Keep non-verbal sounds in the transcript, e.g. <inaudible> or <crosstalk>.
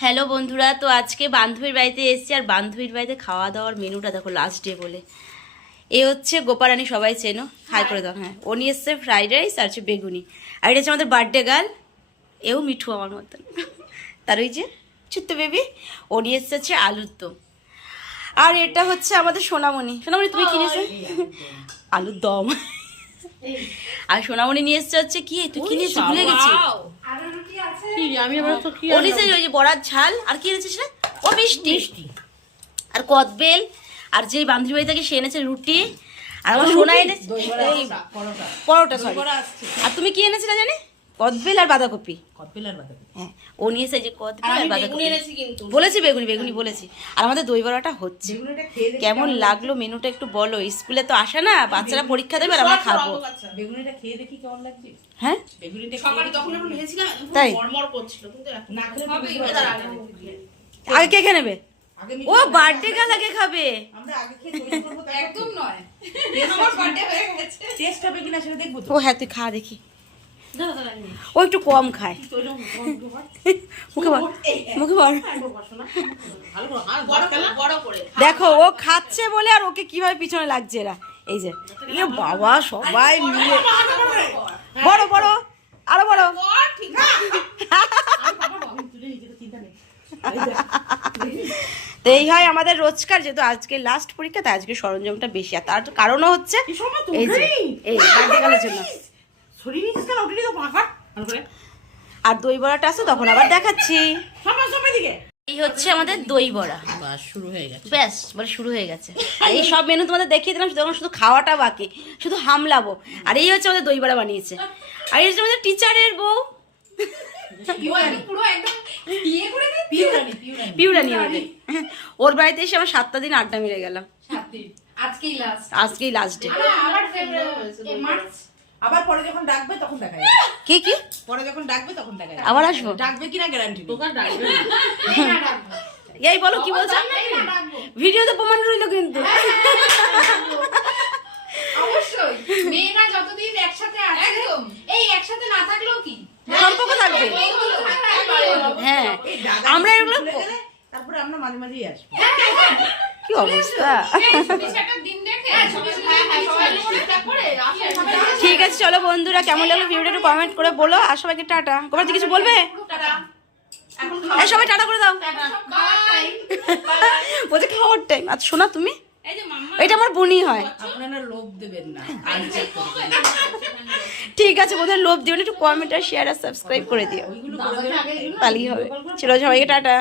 Hello বন্ধুরা তো আজকে বান্ধবীর বাড়িতে এসেছি আর বান্ধবীর বাড়িতে খাওয়া দাওয়ার মেনুটা দেখো লাস্ট ডে বলে। এ হচ্ছে গোপারানি সবাই চেনো? হাই করে দাও হ্যাঁ। ও নিয়ে এসছে ফ্রাইড রাইস আর হচ্ছে বেগুনি। আর এটা হচ্ছে আমাদের বার্থডে গার্ল এও মিঠু আমার মতন। তার ওই যে ছোট্ট বেবি ও নিয়ে এসছে হচ্ছে আলুর দম। আর এটা হচ্ছে আমাদের সোনামণি। সোনামণি তুমি কিনেছো আলুর দম। আর সোনামণি নিয়ে এসছে হচ্ছে কি? তুই কি ভুলে গেছি। কি? আমি আবার তো কি ও ওই যে বড়ার ঝাল আর কি এনেছিস রে? ও মিষ্টি। আর কদবেল আর যে বান্ধবী বাড়ি থেকে সে এনেছে রুটি আর আমার সোনা এনেছে পরোটা। সরি আর তুমি কি এনেছিলে জানি? কদবেল আর বাঁধাকপি। হ্যাঁ ও নিয়েছে এই যে কদবেল আর বাঁধাকপি। বলেছি বেগুনি বেগুনি বলেছি। আর আমাদের দই বড়াটা হচ্ছে। কেমন লাগল মেনুটা একটু বলো। স্কুলে তো আসে না বাচ্চারা পরীক্ষা দেবে আর আমরা খাব। বেগুনিটা খেয়ে দেখি কেমন লাগছে। হ্যাঁ? বেগুনিটা সকালে তখন একটু ভেজেছিলাম তাই? মরমর করছিল কিন্তু না আগে। কে খেয়ে নেবে? ও বার্থডে গাল আগে খাবে? আমরা আগে খেয়ে তৈরি করব একদম নয়। আমার বার্থডে হয়ে গেছে। টেস্ট হবে কিনা সেটা দেখব তো। ও হ্যাঁ তুই খা দেখি। ও একটু কম খায়। মুখে দেখো ও খাচ্ছে বলে আর ওকে কীভাবে পিছনে লাগছে এরা? এই যে এ বাবা সবাই মিলে। বড় বড় আরও বড়। তো এই হয় আমাদের রোজকার যেহেতু আজকে লাস্ট পরীক্ষা তাই আজকে সরঞ্জামটা বেশি। আর তার কারণও হচ্ছে এই যে এই জন্য। শরীর নিচ্ছিস কেন উঠে তো ফাঁকা করে। আর দই বড়াটা আছে তখন আবার দেখাচ্ছি। এই হচ্ছে আমাদের দই বড়া। শুরু হয়ে গেছে। ব্যাস মানে শুরু হয়ে গেছে। আর এই সব মেনু তোমাদের দেখিয়ে দিলাম তখন শুধু খাওয়াটা বাকি শুধু হামলাবো। আর এই হচ্ছে আমাদের দই বড়া বানিয়েছে। আর এই হচ্ছে আমাদের টিচারের বউ। পিউরানি আমাদের। ওর বাড়িতে এসে আমার সাতটা দিন আড্ডা মেরে গেলাম। আজকেই লাস্ট আজকেই লাস্ট ডে আবার মার্চ আবার পরে যখন ডাকবে তখন দেখা যাবে কি কি পরে যখন ডাকবে তখন দেখা যাবে আবার আসব ডাকবে কিনা গ্যারান্টি তোকে ডাকবে এই বলো কি বলছো ভিডিওতে প্রমাণ রইল কিন্তু অবশ্যই মেয়েরা যতদিন একসাথে আছে এই একসাথে না থাকলেও কি সম্পর্ক থাকবে হ্যাঁ আমরা এগুলো তারপরে আমরা মাঝে মাঝেই আসব কি অবস্থা দিন দেখে হ্যাঁ হ্যাঁ ঠিক আছে। চলো বন্ধুরা কেমন লাগল ভিডিওটা একটু কমেন্ট করে বলো। আর সবাইকে টাটা। গোপাল কিছু বলবে? টাটা। এখন এই সবাই টাটা করে দাও। <laughs> বলছে খাওয়ার টাইম আচ্ছা শোনা তুমি এই যে মাম্মা এটা আমার বোনই হয়। দেবেন করবেন। ঠিক আছে বোধহয় লোভ দিও না একটু কমেন্ট আর শেয়ার আর সাবস্ক্রাইব করে দিও। দেবেন। তাহলেই হবে। চলো সবাইকে টাটা।